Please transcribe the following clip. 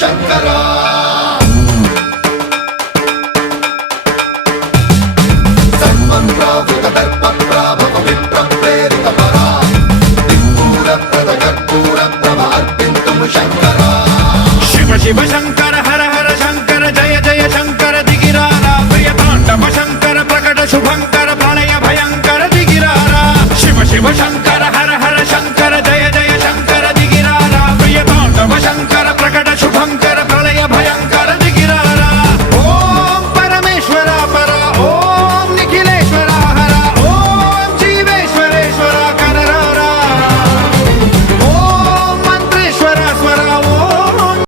శంకరా సర్వం ప్రావృత దర్ప ప్రాభవ విప్ర ప్రేరిత పరా దిక్పూర ప్రద కర్పూర ప్రభ అర్పింతుము శంకరా శివ శివ శంకర